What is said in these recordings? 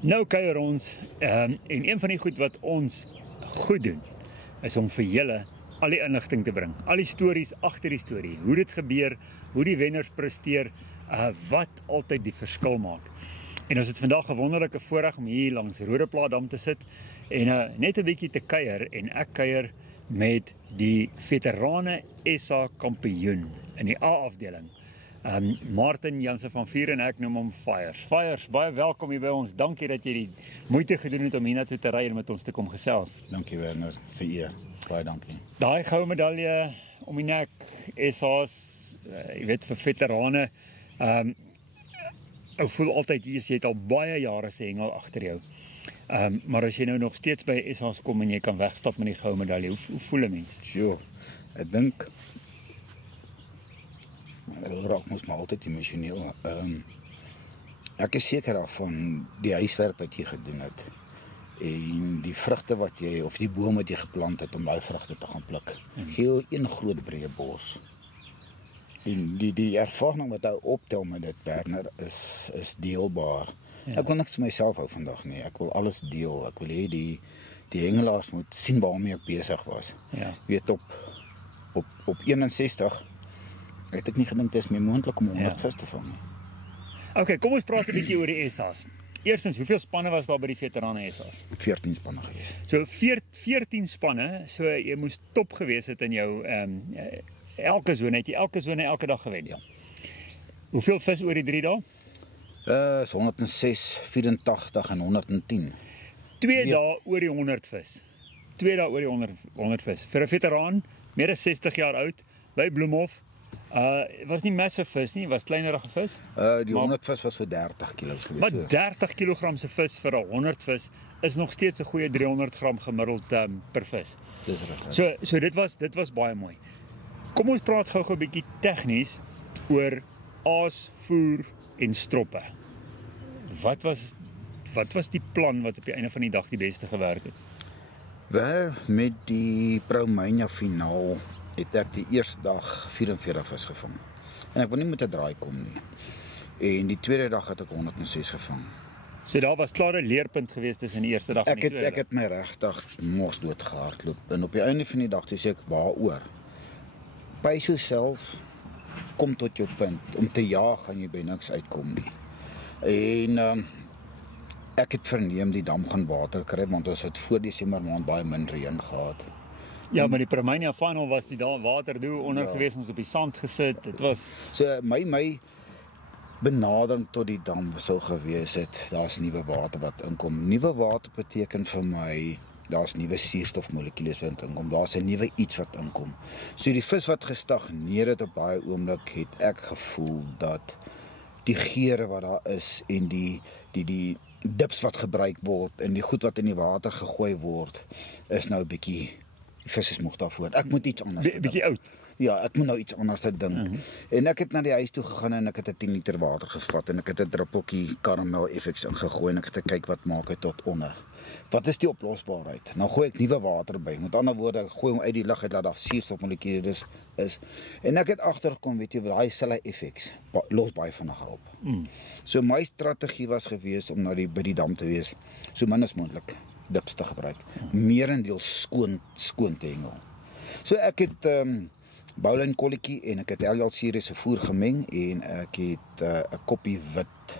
Nou kuier ons, en een van die goed wat ons goed doen, is om vir julle al die inligting te bring. Al die stories agter die storie, hoe dit gebeur, hoe die wenners presteer, wat altyd die verskil maak. En ons het vandag 'n wonderlike voorreg om hier langs Rodeplaatdam te sit en net 'n bietjie te kuier, en ek kuier met die veterane SA kampioen in die A-afdeling. Martin Jansen van Vuur en ek noem hom Fires. Fires, baie welkom hier by ons. Dankie dat jy die moeite gedoen het om hiernatoe te ry en met ons te kom gesels. Dankie Werner, se eer. Baie dankie. Daai goue medalje om die nek, SA's, jy weet, vir veterane. Ek voel altyd jy het al baie jare se hengel agter jou. Maar as jy nou nog steeds by SA's kom en jy kan wegstap met die goue medalje, hoe voel 'n mens? Sjoe, ek dink dit raak ons maar altyd emosioneel. Ek is seker daarvan die huiswerk wat jy gedoen het en die vrugte wat jy, of die boom wat jy geplant het om daai vrugte te gaan pluk. Gee jou een groot breë bos. En die ervaring wat jy optel met dit, Werner, is deelbaar. Ja. Ek wil niks vir myself hou vandag nie. Ek wil alles deel. Ek wil hê die hengelaars moet sien waarmee ek besig was. Ja. Jy weet, op 61 het ek nie gedink dit is meer moontlik om 100 vis te vang nie. Okay, kom ons praat 'n bietjie oor die SA's. Eerstens, hoeveel spanne was daar by die veterane SA's? 14 spanne gewees. So 14 spanne, so jy moes top gewees het in jou elke sone, het jy elke sone elke dag gewen? Ja. Hoeveel vis oor die 3 dae? Is 106, 84 en 110. 2 dae oor die 100 vis. 2 dae oor die 100 vis. Vir 'n veteraan, meer as 60 jaar oud, by Bloemhof. Was nie massive vis nie, was kleinerige vis. Die 100 vis was so 30 kilos gewees. Maar 30 kg se vis vir 'n 100 vis is nog steeds 'n goeie 300 gram gemiddeld per vis. Dis reg. So dit was baie mooi. Kom ons praat gou-gou 'n bietjie tegnies oor aas, voer en stroppe. Wat was die plan wat op die einde van die dag die beste gewerk het? Wel, met die Proumania finaal het ek die eerste dag 44 vis gevang. En ek wil nie met 'n draai kom nie. En die tweede dag het ek 106 gevang. So daar was klaar 'n leerpunt gewees tussen die eerste dag en die tweede dag. Ek het my regtig mos dood gehardloop. En op die einde van die dag sê ek, waaroor? Pace jouself, kom tot jou punt. Om te jaag gaan jy by niks uitkom nie. En ek het verneem die dam gaan water kry, want ons het voor Desember maand baie min reën gehad. Ja, maar die Proumania final was die daar waterdoel onder gewees, ons op die sand gesit. Dit was so my benadering tot die dam sou gewees het, daar's nuwe water wat inkom. Nuwe water beteken vir my daar's nuwe suurstofmolekules wat inkom. Daar's 'n nuwe iets wat inkom. So die vis wat gestagneer het op baie oomblik, het ek gevoel dat die geure wat daar is en die dips wat gebruik word en die goed wat in die water gegooi word, is nou 'n bietjie, die vis is moeg daarvoor. Ek moet iets anders doen. bietjie oud. Ja, ek moet nou iets anders dink. En ek het na die huis toe gegaan en ek het 'n 10 liter water gevat en ek het 'n druppeltjie Caramel FX ingegooi en ek het gekyk wat maak hy tot onder. Wat is die oplosbaarheid? Nou gooi ek nuwe water by. Met ander woorde, ek gooi hom uit die lug uit dat daar suurstofmolekules is. En ek het agtergekom, weet jy, daai selle FX los baie vinniger op. So my strategie was gewees om by die dam te wees, so min as moontlik dips te gebruik. Meerendeels skoon te hengel. So ek het Bowline kolletjie en ek het LL series se voer gemeng en ek het 'n koppie wit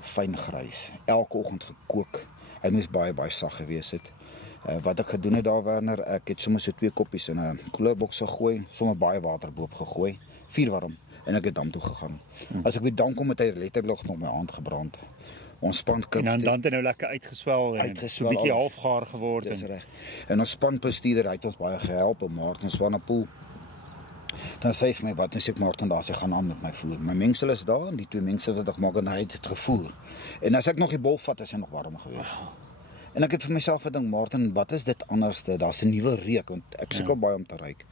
fyn grys elke oggend gekook. Hy moes baie sag gewees het. Wat ek gedoen het daar, Werner, ek het sommer so 2 koppies in 'n koelerboks gegooi, sommer baie water boop gegooi, vuurwarm, en ek het dam toe gegaan. As ek by dam kom, het hy letterlik nog my hand gebrand. Ons span En dan het nou lekker uitgeswel en so 'n bietjie halfgaar geword. Dis reg. En ons spanbestuurder het ons baie gehelp, en Martin Swanepoel. Dan sê hy vir my, wat, dan sê ek, Martin, daar, sy gaan aan met my voer. My mengsel is daar, en die 2 mengsels wat ek maak, en hy het dit gevoer. En as ek nog die bol vat, is hy nog warm gewees. En ek het vir myself gedink, Martin, wat is dit anderste? Daar's 'n nuwe reuk, want ek sukkel baie om te ruik.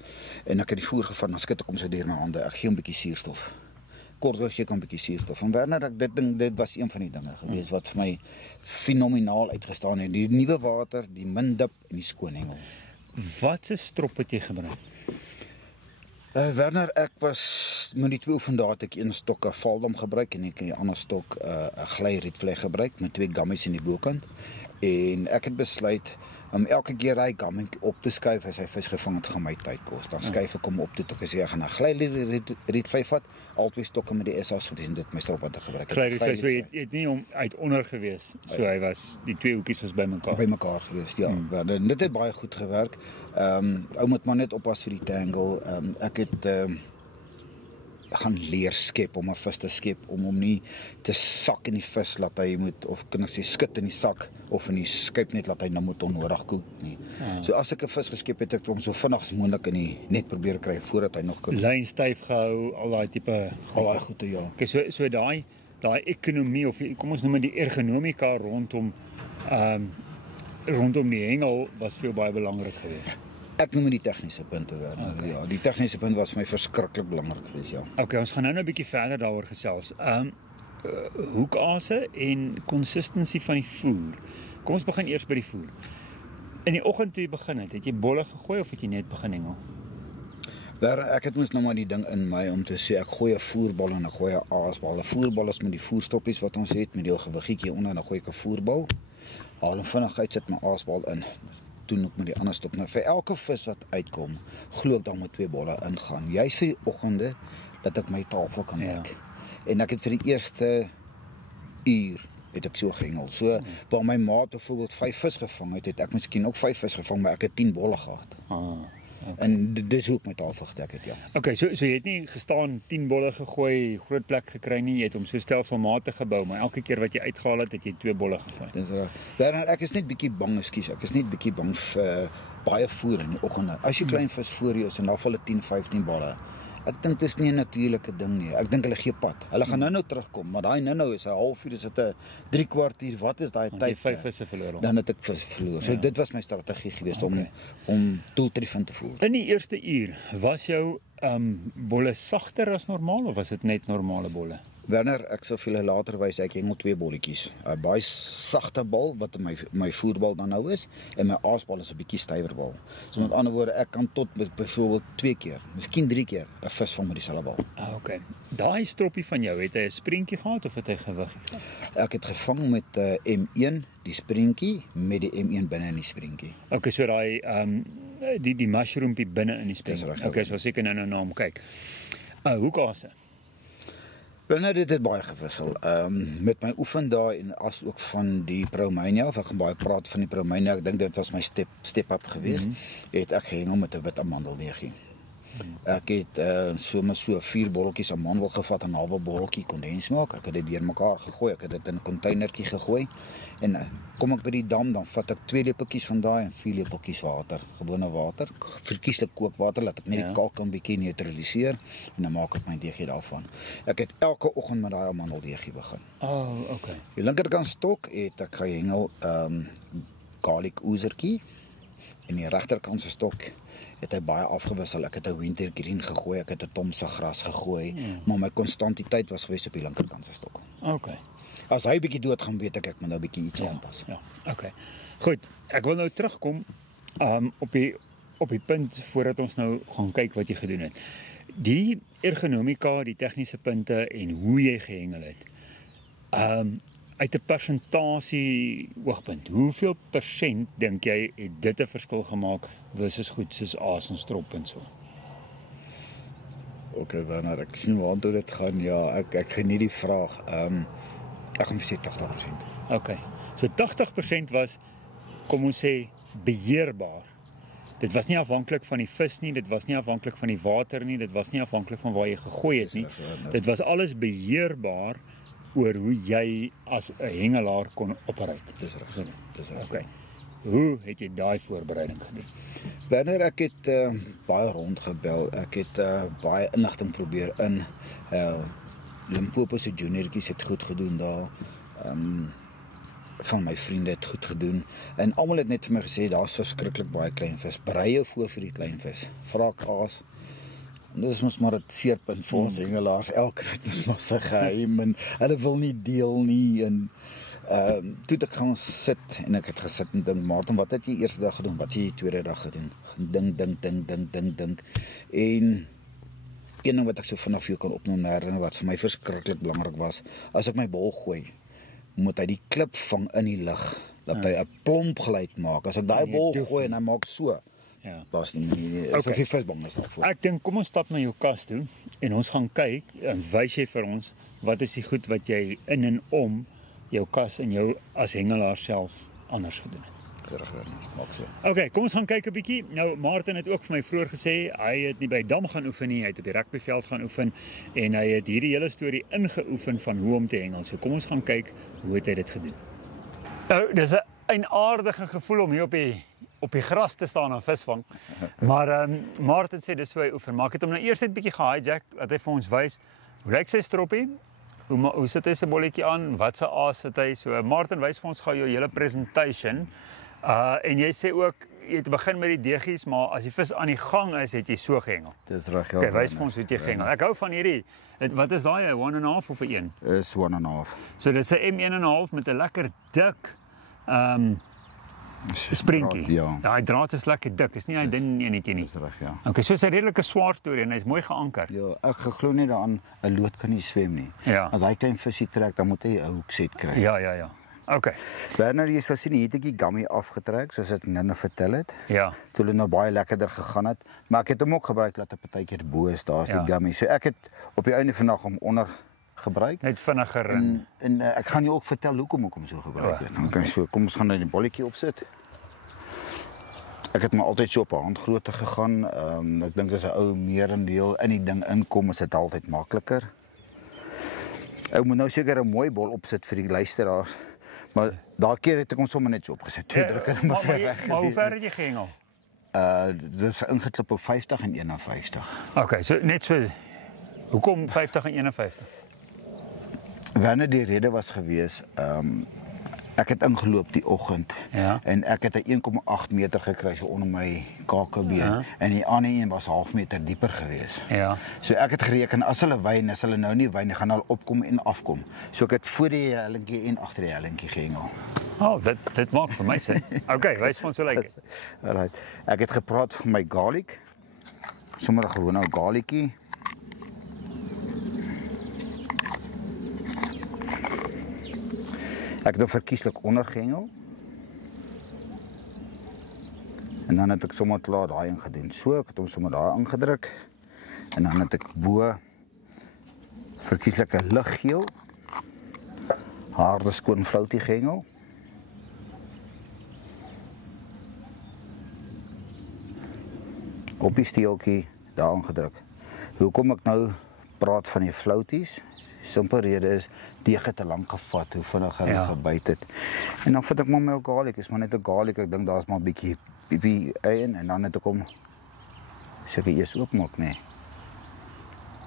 En ek het die voer gevat, dan skit ek hom so deur my hande. Ek gee hom 'n bietjie suurstof. Kortweg gee ek hom 'n bietjie suurstof. En Werner, dit was een van die dinge gewees wat vir my fenomenaal uitgestaan het. Die nuwe water, die min dip en die skoon hengel. Wat 'n strop het jy gebruik? Werner, ek was met die 2 oefendae het ek een stok 'n valdam gebruik en ek die ander stok 'n glyrietvlei gebruik met 2 gummies in die bokant. En ek het besluit om elke keer hy gummie op te skuif as hy vis gevang het, gaan my tyd kos. Dan skuif ek hom op toe ek gesê ek gaan 'n glyrietvlei vat, albei stokke met die SA's gewees en dit my stropwater gebruik. Glyrietvlei, so jy het nie om uit onder gewees. So hy was die 2 hoekies was bymekaar gewees. Ja, dit het baie goed gewerk. Ou moet maar net oppas vir die tangle. Ek het gaan leer skep om 'n vis te skep, om hom nie te sak in die vis laat hy moet, of kan ek sê skit in die sak of in die skyp net laat hy nou moet onnodig kook nie. So as ek 'n vis geskep het, ek hom so vinnig as moontlik in die net probeer kry voordat hy nog kan lyn styf gehou, al daai tipe goede, ja. Okay, so daai ekonomie of kom ons noem dit die ergonomika rondom die hengel was vir jou baie belangrik geweest. Ek noem die tegniese punte Werner. Okay. Ja, die tegniese punt was vir my verskriklik belangrik geweest, ja. Okay, ons gaan nou 'n bietjie verder daaroor gesels. Hoekase en consistency van die voer. Kom ons begin eers by die voer. In die oggend toe jy begin het jy bolle gegooi of het jy net begin hengel? Ek het mos nou maar die ding in my om te sê ek gooi 'n voerbal en ek gooi 'n aasbal. 'n Voerbal is met die voerstoppies wat ons het met die gewiggetjie onder, dan gooi ek 'n voerbal. Haal hom vinnig uit, sit my aasbal in. Doen ook met die ander stop. Nou vir elke vis wat uitkom, glo ek dan moet 2 bolle ingaan. Juist vir die oggende dat ek my tafel kan dek. En ek het vir die eerste uur het ek so gehengel. So waar my maat byvoorbeeld 5 vis gevang het ek miskien ook 5 vis gevang, maar ek het 10 bolle gehad. Okay. En dis hoe ek my tafel gedek het, ja. Okay, so jy het nie gestaan 10 bolle gegooi, groot plek gekry nie, jy het hom so stelselmatig gebou, maar elke keer wat jy uitgehaal het, het jy 2 bolle gegooi. Dis reg. Werner, ek is net bietjie bang, ek is net bietjie bang vir baie voer in die oggende. As jy klein vis voor jou is en daar val 10, 15 bolle. Ek dink dit is nie 'n natuurlike ding nie. Ek dink hulle gee pad. Hulle gaan nou terugkom, maar daai nou is 'n halfuur, is dit 'n 3 kwartier. Wat is daai tyd? 5 visse verloor. Dan het ek vis verloor. So dit was my strategie geweest om doeltreffend te voer. In die eerste uur was jou bolle sagter as normaal of was dit net normale bolle? Werner, ek sal vir julle later wys ek hengel 2 bolletjies. 'n Baie sagte bal wat my voerbal dan nou is en my aasbal is 'n bietjie stywer bal. So met ander woorde, ek kan tot byvoorbeeld 2 keer, miskien 3 keer 'n vis vang met dieselfde bal. Okay. Daai stroppie van jou, het hy 'n sprinkie gehad of het hy gewig gehad? Ek het gevang met M1, die sprinkie met die M1 binne in die sprinkie. Okay, so daai die mushroompie binne in die sprinkie. Okay, so seker nou na hom kyk. Hoekase. Binne dit het baie gewissel. Met my oefendae en as ook van die Promania, ek gaan baie praat van die Promania, ek dink dit was my step up geweest. Het ek gehengel met 'n wit amandeldeegie. Ek het so 4 bolletjies amandel gevat en 'n halwe bolletjie kondensmelk. Ek het dit deurmekaar gegooi. Ek het dit in 'n containertjie gegooi. En kom ek by die dam, dan vat ek 2 lepeltjies van daai en 4 lepeltjies water, gewone water, verkieslik kookwater, laat ek net die kalk 'n bietjie neutraliseer en dan maak ek my deegie daarvan. Ek het elke oggend met daai amandeldeegie begin. Okay. Die linkerkant stok het ek gehengel garlic oezertjie en die regterkant se stok het hy baie afgewissel. Ek het 'n wintergreen gegooi, ek het 'n Thomse gras gegooi, maar my konstantiteit was gewees op die linkerkant se stok. Okay. As hy bietjie dood gaan, weet ek moet nou bietjie iets aanpas. Ja. Okay. Goed. Ek wil nou terugkom op die punt voordat ons nou gaan kyk wat jy gedoen het. Die ergonomika, die tegniese punte en hoe jy gehengel het. Uit 'n persentasie oogpunt, hoeveel persent dink jy het dit 'n verskil gemaak versus goed soos aas en strop en so? Okay, Werner, ek sien waartoe dit gaan. Ja, ek geniet die vraag. Ek gaan sê 80%. Okay. So 80% was, kom ons sê, beheerbaar. Dit was nie afhanklik van die vis nie, dit was nie afhanklik van die water nie, dit was nie afhanklik van waar jy gegooi het nie. Dit was alles beheerbaar oor hoe jy as 'n hengelaar kon operate. Dis reg. Dis reg. Okay. Hoe het jy daai voorbereiding gedoen? Werner, ek het baie rondgebel. Ek het baie inligting probeer in. Limpopo se juniortjies het goed gedoen daar. Van my vriende het goed gedoen. En almal het net vir my gesê daar's verskriklik baie klein vis. Berei jou voor vir die klein vis. Vraak aas. Dit is mos maar 'n seerpunt vir ons hengelaars. Elke het mos maar sy geheim en hulle wil nie deel nie en toe ek gaan sit en ek het gesit en dink, Martin, wat het jy eerste dag gedoen? Wat het jy tweede dag gedoen? Dink. En een ding wat ek so vanaf jou kan opnoem herinner wat vir my verskriklik belangrik was, as ek my bal gooi, moet hy die klip vang in die lug, dat hy 'n plomp geluid maak. As ek daai bal gooi en hy maak so, was nie asof jy visbang is daarvoor. Ek dink kom ons stap na jou kas toe en ons gaan kyk en wys jy vir ons wat is die goed wat jy in en om jou kas en jou as hengelaar self anders gedoen het. Maak so. Okay, kom ons gaan kyk 'n bietjie. Nou Martin het ook vir my vroeër gesê hy het nie by Dam gaan oefen nie, hy het op die rugbyveld gaan oefen en hy het hierdie hele storie ingeoefen van hoe om te hengel. So kom ons gaan kyk hoe het hy dit gedoen. Nou, dis 'n eienaardige gevoel om hier op die gras te staan en visvang. Maar Martin sê dis hoe hy oefen. Maar ek het hom nou eers net 'n bietjie gehijack dat hy vir ons wys hoe lyk sy stroppie? Hoe sit hy sy bolletjie aan? Wat se aas sit hy? So Martin wys vir ons gou jou hele presentation. En jy sê ook jy het begin met die deegies, maar as die vis aan die gang is, het jy so gehengel. Dis reg, ja. Okay, wys vir ons hoe jy gehengel. Ek hou van hierdie. Wat is daai 1.5 of 'n 1? Is 1.5. So dis 'n M1.5 met 'n lekker dik sprinkie. Ja. Daai draad is lekker dik. Is nie hy dun enetjie nie. Dis reg, ja. Okay, so 'n redelike swaar storie en hy's mooi geanker. Ja, ek glo nie daaraan 'n lood kan nie swem nie. Ja. As hy klein visie trek, dan moet hy 'n hoekset kry. Ja. Okay. Werner, jy sal sien hier het ek die gummy afgetrek soos ek nou vertel het. Ja. Toe hulle nou baie lekkerder gegaan het, maar ek het hom ook gebruik dat 'n partykeer bo is, daar's die gummy. So ek het op die einde van die dag hom onder gebruik. Net vinniger en ek gaan jou ook vertel hoekom ek hom so gebruik het. Okay, so kom ons gaan nou die bolletjie opsit. Ek het maar altyd so op 'n handgrootte gegaan. Ek dink as 'n ou meerendeel in die ding inkom, is dit altyd makliker. Ek moet nou seker 'n mooi bol opsit vir die luisteraars. Maar daai keer het ek hom sommer net so opgesit. Twee drukker en was hy reg. Maar hoe ver het jy gehengel? Dis ingeklip op 50 en 51. Okay, so net so. Hoekom 50 en 51? Wanneer die rede was gewees, ek het ingeloop die oggend en ek het 'n 1,8 meter gekry so onder my kakebeen en die ander een was 'n half meter dieper gewees. Ja. So ek het gereken as hulle wyn, as hulle nou nie wyn, gaan hulle opkom en afkom. So ek het voor die hellingkie en agter die hellingkie gehengel. Dit maak vir my sin. Okay, wys vir ons hoe lyk dit. Alright. Ek het gepraat van my garlic. Sommer 'n gewone garlickie. Ek het nou verkieslik ondergehengel. En dan het ek sommer klaar daai ingedoen. So, ek het hom sommer daar ingedruk. En dan het ek bo verkieslik 'n liggeel harde skoon floutie gehengel. Op die steeltjie daar ingedruk. Hoekom ek nou praat van die flouties? Simpel rede is die het te lank gevat hoe vinnig hulle gebyt het. En dan vat ek maar my garlic, is maar net 'n garlic. Ek dink daar's maar 'n bietjie piepie in en dan het ek hom seker eers oopmaak, nee.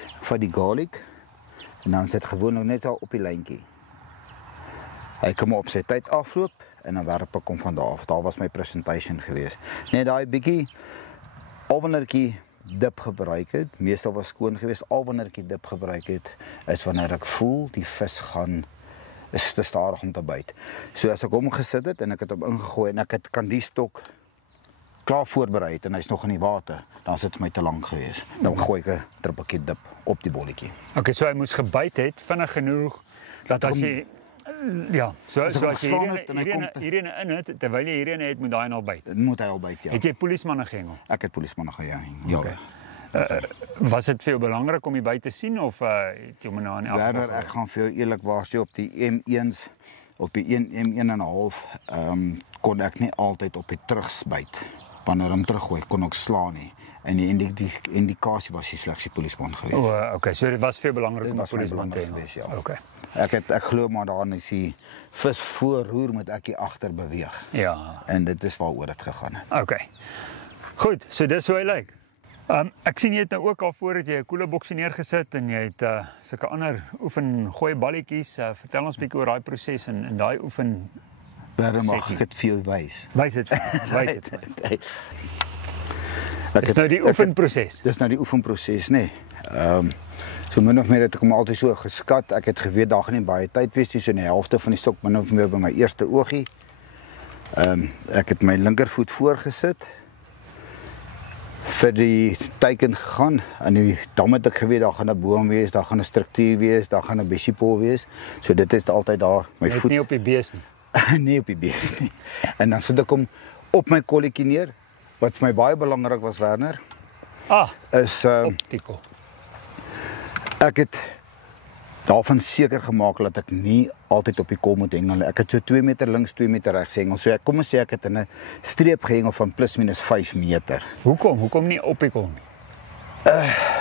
Ek vat die garlic en dan sit gewoonlik net al op die lyntjie. Hy kom op sy tyd afloop en dan werp ek hom van daar af. Daar was my presentation geweest. Net daai bietjie al wanneertjie dip gebruik het, meestal was skoon geweest, al wanneer ek die dip gebruik het, is wanneer ek voel die vis is te stadig om te byt. So as ek hom gesit het en ek het hom ingegooi en ek het kan die stok klaar voorberei het en hy's nog in die water, dan is dit vir my te lank geweest. Dan gooi ek 'n druppeltjie dip op die bolletjie. Okay, so hy moes gebyt het vinnig genoeg dat as jy so as jy hierin in het, terwyl jy hierin het, moet daai al byt. Dit moet hy al byt, ja. Het jy polismanne gehengel? Ek het polismanne gehengel, ja. Okay. Was dit vir jou belangrik om die by te sien of het jy hom nou in elk geval? Ek gaan vir jou eerlikwaar sê op die M1's, op die M1.5, kon ek nie altyd op die terugsbyt. Wanneer hom teruggooi, kon ek slaan nie. En die indikasie was die slegs die polisman geweest. Okay, so dit was vir jou belangrik om 'n polisman te hê geweest, ja. Okay. Ek glo maar daarin is die vis voorroer moet ek hier agter beweeg. Ja. En dit is waaroor dit gegaan het. Okay. Goed, so dis hoe hy lyk. Ek sien jy het nou ook al voordat jy 'n koeleboksie neergesit en jy het sulke ander oefen gooi balletjies. Vertel ons 'n bietjie oor daai proses en daai oefen. Waarom mag ek dit vir jou wys? Wys dit. Dis nou die oefenproses. Dis nou die oefenproses, nê. So min of meer het ek hom altyd so geskat. Ek het geweet daar gaan nie baie tyd wees nie, so in die helfte van die stok min of meer by my eerste oogie. Ek het my linkervoet voorgesit. vir die teiken gegaan. En dan het ek geweet, daar gaan 'n boom wees, daar gaan 'n struktuur wees, daar gaan 'n bessiepol wees. So dit is altyd daar, my Net voet. nie op die bees nie. Nee, op die bees nie. En dan sit ek hom op my kolletjie neer. Wat vir my baie belangrik was, Werner, is optical. ek het daarvan seker gemaak dat ek nie altyd op die kol moet hengel. Ek het so 2 meter links, 2 meter regs hengel. So kom ons sê ek het in 'n streep gehengel van plus minus 5 meter. Hoekom nie op die kol nie?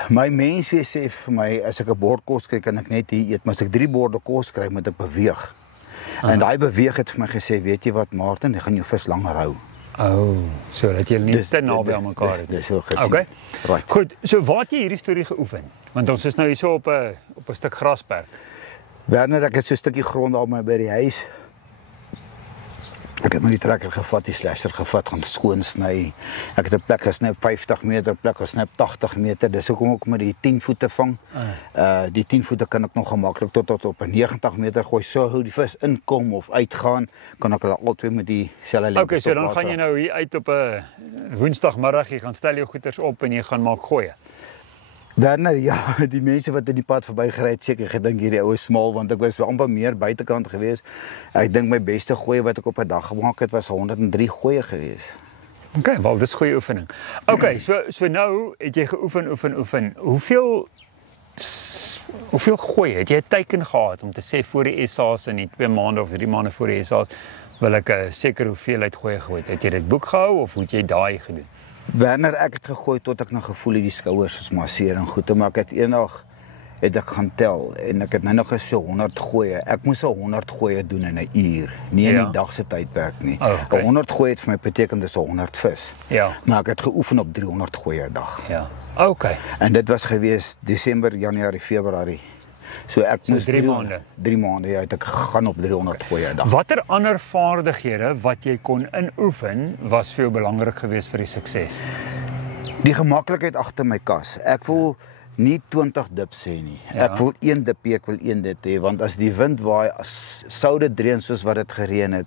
My menswees sê vir my, as ek 'n bord kos kry, kan ek net hier eet, maar as ek 3 borde kos kry, moet ek beweeg. En daai beweeg het vir my gesê, weet jy wat, Martin, jy gaan jou vis langer hou. So dat jy nie te naby aan mekaar het. Dis so gesien. Okay. Right. Goed, so waar het jy hierdie storie geoefen? Want ons is nou hier so op 'n stuk grasperk. Werner, ek het so 'n stukkie grond daar by die huis. Ek het my die trekker gevat, die slasher gevat, gaan skoon sny. Ek het 'n plek gesny op 50 meter, plek gesny op 80 meter. Dis hoekom ek met die 10 voete vang. Die 10 voete kan ek nog gemaklik tot op 'n 90 meter gooi. So hoe die vis inkom of uitgaan, kan ek hulle albei met dieselfde lengte. Okay, so dan gaan jy nou hier uit op 'n Woensdagmiddag, jy gaan stel jou goeders op en jy gaan maak gooi. Werner, ja, die mense wat in die pad verbygery het, seker gedink hierdie ou is smal, want ek was amper meer buitekant gewees. Ek dink my beste gooi wat ek op 'n dag gemaak het was 103 gooi gewees. Okay, wel dis goeie oefening. Okay, so nou het jy geoefen. Hoeveel gooi het jy 'n teiken gehad om te sê voor die SA's in die 2 maande of 3 maande voor die SA's wil ek 'n sekere hoeveelheid gooi gegooi. Het jy dit boek gehou of hoe het jy daai gedoen? Werner, ek het gegooi tot ek nog gevoel het die skouers is masseer en goed, maar ek het eendag het ek gaan tel en ek het nou nog so 100 gooi. Ek moes 100 gooi doen in 'n uur, nie in die dag se tydperk nie. 100 gooi het vir my beteken dis 100 vis. Ja. Maar ek het geoefen op 300 gooi 'n dag. Ja. Okay. En dit was gewees Desember, Januarie, Februarie. So ek moes 3 maande. 3 maande, ja, het ek gegaan op 300 gooi 'n dag. Watter ander vaardighede wat jy kon inoefen was vir jou belangrik geweest vir die sukses? Die gemaklikheid agter my kas. Ek wil nie 20 dips hê nie. Ja. Ek wil 1 dipie, ek wil 1 dit hê, want as die wind waai, sou dit reën soos wat dit gereën het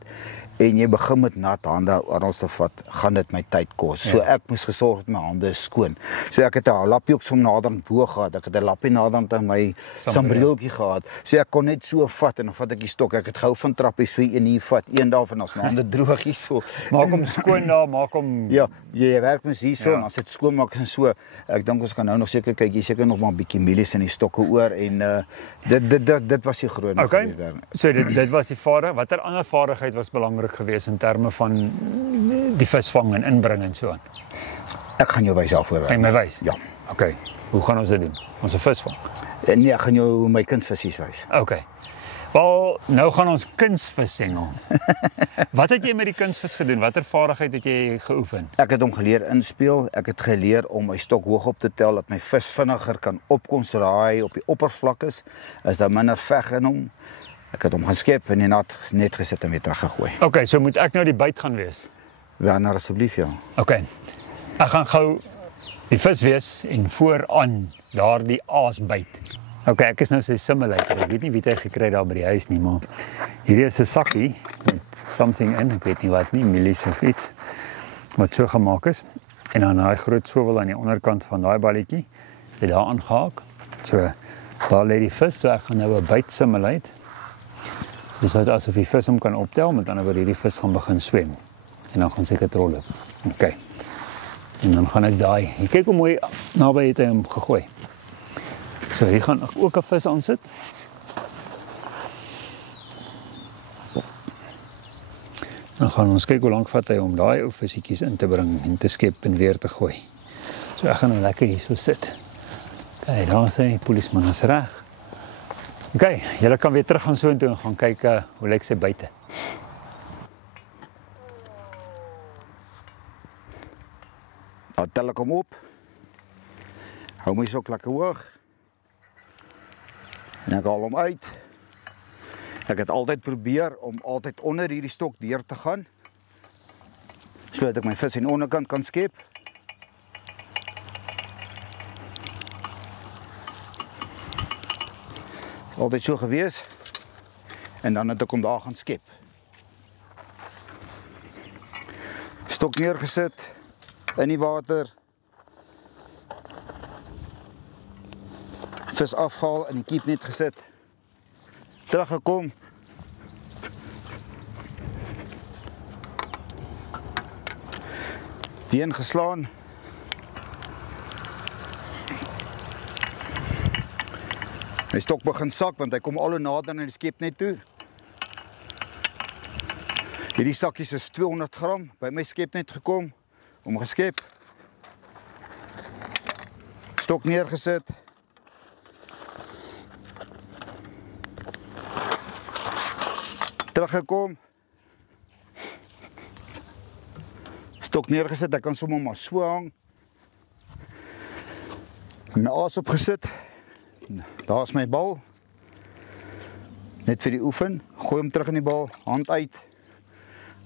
en jy begin met nat hande arrels te vat, gaan dit my tyd kos. So ek moes gesorg het my hande is skoon. So ek het 'n lappie ook som naderhand bo gehad. Ek het 'n lappie naderhand aan my sambrieltjie gehad. So ek kon net so vat en dan vat ek die stok. Ek het gehou van trappies so een hier vat, een daarvan as my hande droog hier so. Maak hom skoon daar, maak hom. Ja, jy werk mens hier so en as dit skoon maak en so. Ek dink ons gaan nou nog seker kyk, jy seker nog maar 'n bietjie mielies in die stokke oor en dit was die groot ding geweest daar. So dit was die vaardigheid. Watter ander vaardigheid was belangrik geweest in terme van die visvang en inbring en so aan? Ek gaan jou wys daarvoor. Kan jy my wys? Ja. Okay. Hoe gaan ons dit doen? Ons 'n visvang. Nee, ek gaan jou my kunsvisies wys. Okay. Wel, nou gaan ons kunsvis hengel. Wat het jy met die kunsvis gedoen? Watter vaardigheid het jy geoefen? Ek het hom geleer inspeel. Ek het geleer om my stok hoog op te tel dat my vis vinniger kan opkom sodra hy op die oppervlak is. Is daar minder veg in hom. Ek het hom gaan skep en net gesit en weer teruggegooi. Okay, so moet ek nou die byt gaan wees? Werner, asseblief ja. Okay. Ek gaan gou die vis wees en vooraan daardie aas byt. Okay, ek is nou sy simulator. Ek weet nie wie hy gekry daar by die huis nie, maar hierdie is 'n sakkie met something in, ek weet nie wat nie, mielies of iets wat so gemaak is. En dan daai groot sowel aan die onderkant van daai balletjie, het daar aangehaak. So daar lê die vis, so ek gaan nou 'n byt simulate. Dis so asof die vis hom kan optel, met ander woorde hierdie vis gaan begin swem. En dan gaan seker trolle. Okay. En dan gaan ek daai, jy kyk hoe mooi naby het hy hom gegooi. So hier gaan ek ook 'n vis aan sit. Dan gaan ons kyk hoe lank vat hy om daai ou visietjies in te bring en te skep en weer te gooi. So ek gaan nou lekker hier so sit. Kyk, daar sê die polisieman is reg. Okay, julle kan weer terug gaan so intoe en gaan kyk hoe lyk sy buite. Dan tel ek hom op. Hou my sok lekker hoog. En ek haal hom uit. Ek het altyd probeer om altyd onder hierdie stok deur te gaan. Sodat ek my vis aan die onderkant kan skep. Altyd so gewees. En dan het ek hom daar gaan skep. Stok neergesit in die water. vis afgehaal in die kiepnet gesit. Teruggekom. Die ingeslaan. My stok begin sak want hy kom al hoe nader na die skepnet toe. Hierdie sakkies is 200 gram by my skepnet gekom, omgeskep. Stok neergesit. Teruggekom. Stok neergesit, ek kan sommer maar so hang. My aas opgesit. Daar is my bal. Net vir die oefen. Gooi hom terug in die bal, hand uit.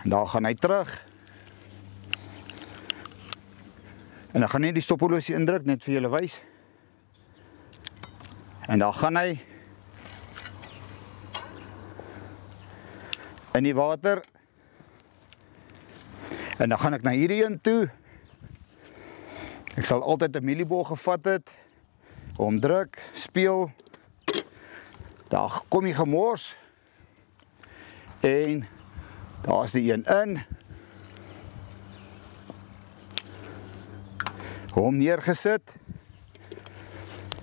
En daar gaan hy terug. En dan gaan hy die stophorlosie indruk, net vir julle wys. En daar gaan hy in die water. En dan gaan ek na hierdie een toe. Ek sal altyd 'n mieliebol gevat het. Omdruk, speel. Daar kom die gemors. En daar is die een in. Hom neergesit.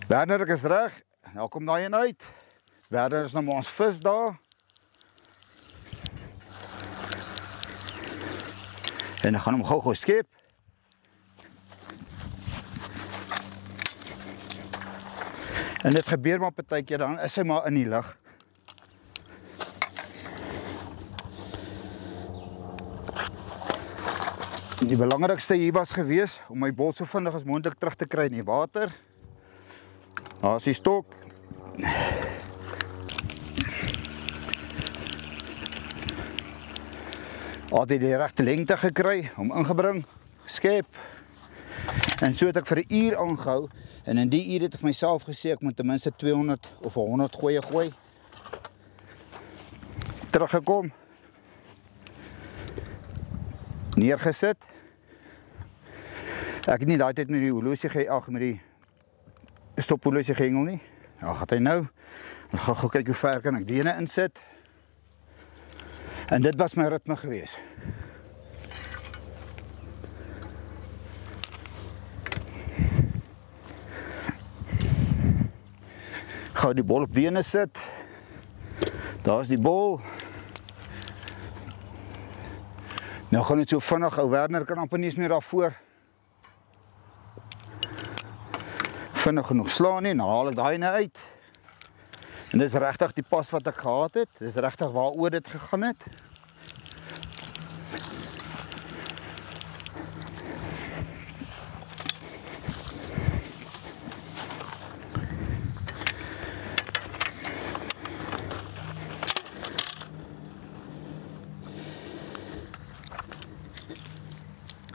Werner, ek is reg. Nou kom daai een uit. Werner is nou maar ons vis daar. En dan gaan hom gou skep. En dit gebeur maar partykeer, dan is hy maar in die lug. Die belangrikste hier was gewees om my bol so vinnig as moontlik terug te kry in die water. Daar is die stok. Altyd die regte lengte gekry, om ingebring, skep. En so het ek vir 'n uur aangehou. En in die uur het ek myself gesê ek moet ten minste 200 of 100 gooi. Teruggekom. Neergesit. Ek het nie daai tyd met die horlosie met die stophorlosie gehengel nie. Ja, gaan hy nou. Ons gaan gou kyk hoe ver kan ek die ene insit. En dit was my ritme gewees. Gou die bol op die ene sit. Daar is die bol. Nou gaan dit so vinnig, ou Werner kan amper nie meer daarvoor. Vinnig genoeg slaan nie, nou haal ek daai ene uit. En dis regtig die pas wat ek gehad het. Dis regtig waaroor dit gegaan het.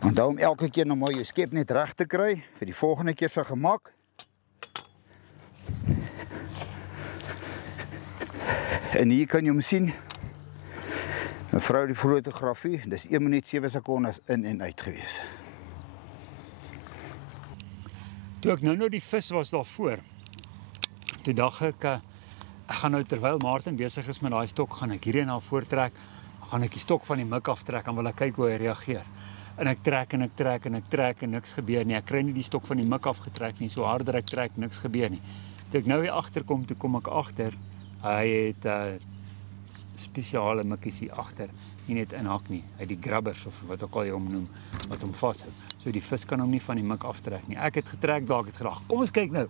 Onthou om elke keer nog maar jou skepnet reg te kry vir die volgende keer se gemak. En hier kan jy hom sien. Mevrou die fotografie, dis 1 minuut 7 sekondes in en uit gewees. Toe ek nou die vis was daarvoor, toe dacht ek gaan nou terwyl Martin besig is met daai stok, gaan ek hierheen na voortrek, gaan ek die stok van die mik aftrek en wil ek kyk hoe hy reageer. En ek trek en ek trek en ek trek en niks gebeur nie. Ek kry nie die stok van die mik afgetrek nie, so harder ek trek, niks gebeur nie. Toe ek nou weer agterkom, toe kom ek agter, hy het spesiale mikkies hier agter, nie net inhak nie, hy het die grabbers of wat ook al jy hom noem, wat hom vashou. So die vis kan hom nie van die mik aftrek nie. Ek het getrek daar, ek het gedag, kom ons kyk nou.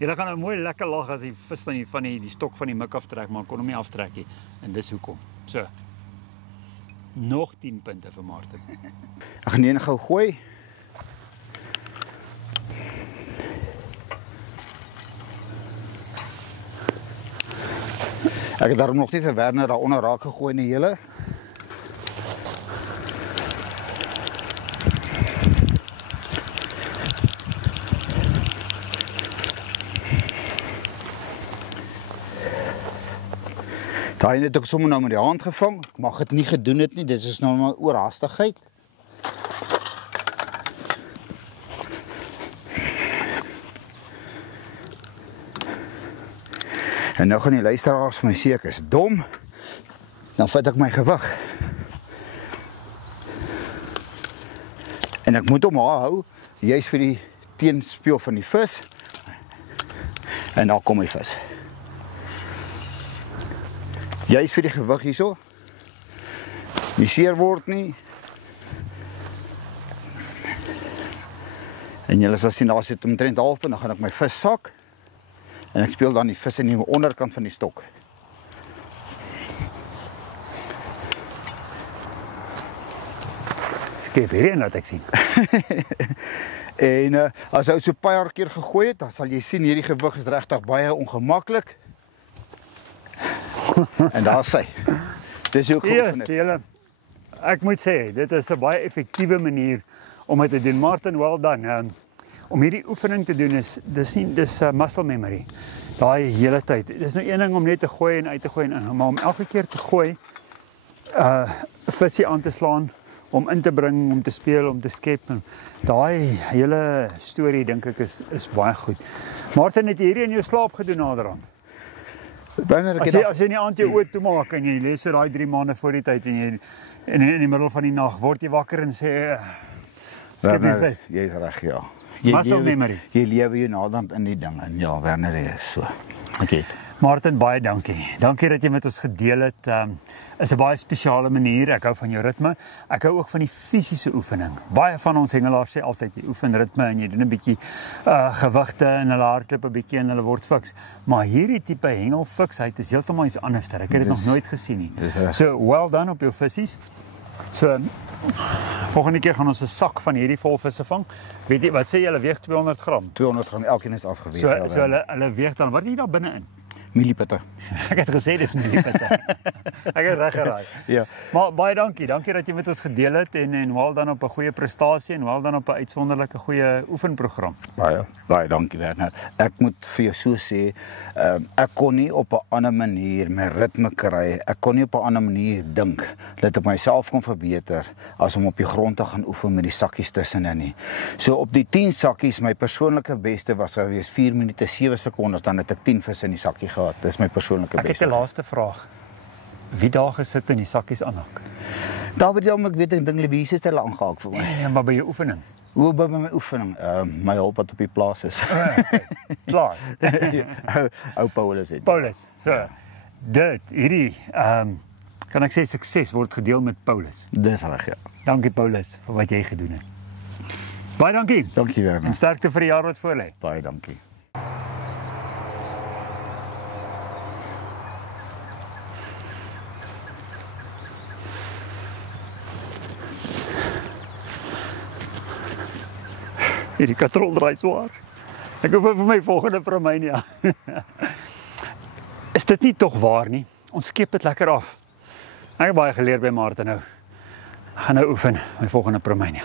Julle gaan nou mooi lekker lag as die vis van die stok van die mik aftrek, maar kon hom nie aftrek nie. En dis hoekom. So. Nog 10 punte vir Martin. Ek gaan die ene gou gooi. Ek het daarom nog nie vir Werner daaronder raak gegooi nie hele. Daai het ek sommer nou met die hand gevang. Ek mag dit nie gedoen het nie. Dit is nou maar oorhaastigheid. En nou gaan die luisteraars vir my sê ek is dom. Dan vat ek my gewig. En ek moet hom hou, juist vir die teenspeel van die vis. En daar kom die vis. Juist vir die gewig hierso. Nie seer word nie. En julle sal sien, daar sit omtrent halfpunt, dan gaan ek my vis sak. En ek speel dan die vis in die onderkant van die stok. Skep hierheen laat ek sien. En as jy so paar keer gegooi het, dan sal jy sien hierdie gewig is regtig baie ongemaklik. En daar sy. Dis hoe ek geoefen het. Julle, ek moet sê, dit is 'n baie effektiewe manier om dit te doen. Martin, well done. Om hierdie oefening te doen dis muscle memory. Daai hele tyd. Dis nou een ding om net te gooi en uit te gooi en in, maar om elke keer te gooi, visie aan te slaan, om in te bring, om te speel, om te skep. Daai hele storie dink ek is baie goed. Martin, het jy hierdie in jou slaap gedoen naderhand? As jy nie aand jou oë toemaak en jy lees so daai 3 maande voor die tyd en jy in die middel van die nag word jy wakker en sê skep die vis. Jy is reg, ja. Muscle memory. Jy lewe jou naderhand in die ding en ja, Werner is so. Okay. Martin, baie dankie. Dankie dat jy met ons gedeel het. Is 'n baie spesiale manier. Ek hou van jou ritme. Ek hou ook van die fisiese oefening. Baie van ons hengelaars sê altyd jy oefen ritme en jy doen 'n bietjie gewigte en hulle hardloop 'n bietjie en hulle word fiks. Maar hierdie tipe hengelfiksheid is heeltemal iets anders. Ek het dit nog nooit gesien nie. So well done op jou visies. So volgende keer gaan ons 'n sak van hierdie volvisse vang. Weet jy wat sê jy, hulle weeg 200 gram? 200 gram, elkeen is afgeweeg. So hulle weeg dan, wat is daar binne-in? Millipitte. Ek het gesê dis millipitte. Ek het reg geraai. Ja. Maar baie dankie. Dankie dat jy met ons gedeel het en wel dan op 'n goeie prestasie en wel dan op 'n uitsonderlike goeie oefenprogram. Baie dankie Werner. Ek moet vir jou so sê, ek kon nie op 'n ander manier my ritme kry. Ek kon nie op 'n ander manier dink dat ek myself kon verbeter as om op die grond te gaan oefen met die sakkies tussenin nie. So op die 10 sakkies, my persoonlike beste was gewees 4 minute 7 sekondes, dan het ek 10 visse in die sakkie gehad. Dis my persoonlike beste. Ek het 'n laaste vraag. Wie daar gesit in die sakkies aanhak? Daar by die om ek weet ek dink Louise het hulle aangehaak vir my. Nee, maar by jou oefening. Hoe by my oefening? My hulp wat op die plaas is. Klaar. Ou Paulus het. Paulus. So. Hierdie kan ek sê sukses word gedeel met Paulus. Dis reg, ja. Dankie Paulus vir wat jy gedoen het. Baie dankie. Dankie Werner. En sterkte vir die jaar wat voor lê. Baie dankie. Hierdie katrol draai swaar. Ek hoef vir my volgende Promania. Is dit nie tog waar nie? Ons skep dit lekker af. Ek het baie geleer by Martin nou. Gaan nou oefen my volgende Promania.